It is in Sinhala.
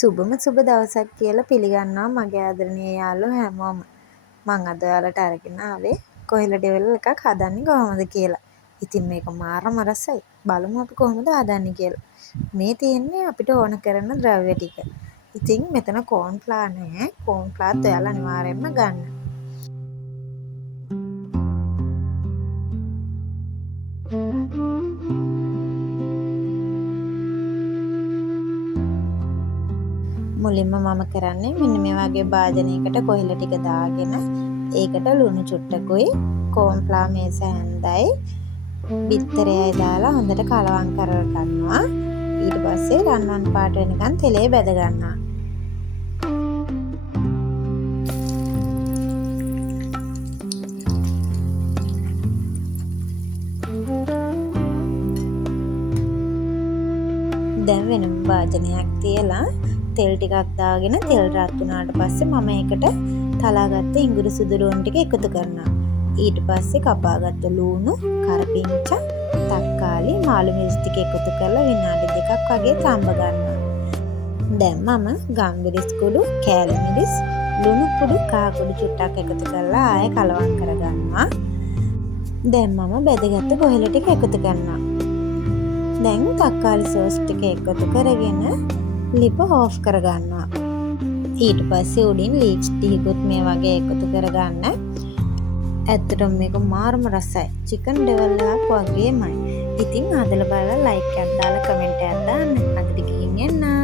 සුබම සුබ දවසක් කියලා පිළිගන්නවා මගේ ආදරණීය යාළුවෝ හැමෝම. මං අද ඔයාලට අරගෙන ආවේ කොහිල ඩෙවල් එකක් හදන්නේ කොහොමද කියලා. ඉතින් මේක මාරම රසයි. බලමු අපි කොහොමද හදන්නේ කියලා. මේ තියෙන්නේ අපිට ඕන කරන ද්‍රව්‍ය ටික. ඉතින් මෙතන කෝන්ෆ්ලවර් නැහැ. කෝන්ෆ්ලවර්ත් ඔයාලා අනිවාර්යයෙන්ම ගන්න. මුලින්ම මම කරන්නේ මෙන්න මේ වගේ භාජනයකට කොහිල ටික දාගෙන ඒකට ලුණු චුට්ටකුයි කෝන්ෆ්ලවර් මේස හැන්දයි බිත්තරයයි දාලා හොඳට කලවම් කරගන්නවා. ඊට පස්සේ රන්වන් පාට වෙනකන් තෙලේ බැද ගන්නවා. දැන් වෙනම භාජනයක් තියලා තෙල් ටිකක් දාගෙන තෙල් රත් වුණාට පස්සේ මම ඒකට තලාගත්ත ඉඟුරු සුදු ලුණු ටික එකතු කරනවා. ඊට පස්සේ කපාගත්ත ලුණු, කරපිංචා, තක්කාලි, මාළු මිරිස් ටික එකතු කරලා විනාඩි 2ක් වගේ තම්බ ගන්නවා. දැන් මම ගම්මිරිස් කුඩු, කෑලි මිරිස්, ලුණු කුඩු, කහ කුඩු චුට්ටක් එකතු කරලා ආයෙ කලවම් කරගන්නවා. දැන් මම බෙදගත්ත කොහිල ටික එකතු කරනවා. දැන් තක්කාලි සෝස් ටික එකතු කරගෙන ලිප ඕෆ් කරගන්නවා. ඊට පස්සේ උඩින් ලීක්ස් ටිකකුත් මේ වගේ එකතු කරගන්න. ඇත්තටම මේක මාරම රසයි. චිකන් ඩෙවල් එකක් වගේමයි. ඉතින් හදලා බලලා ලයික් එකක් දාලා කමෙන්ට් එකක් දාන්න. අදට ගිහින් එන්න.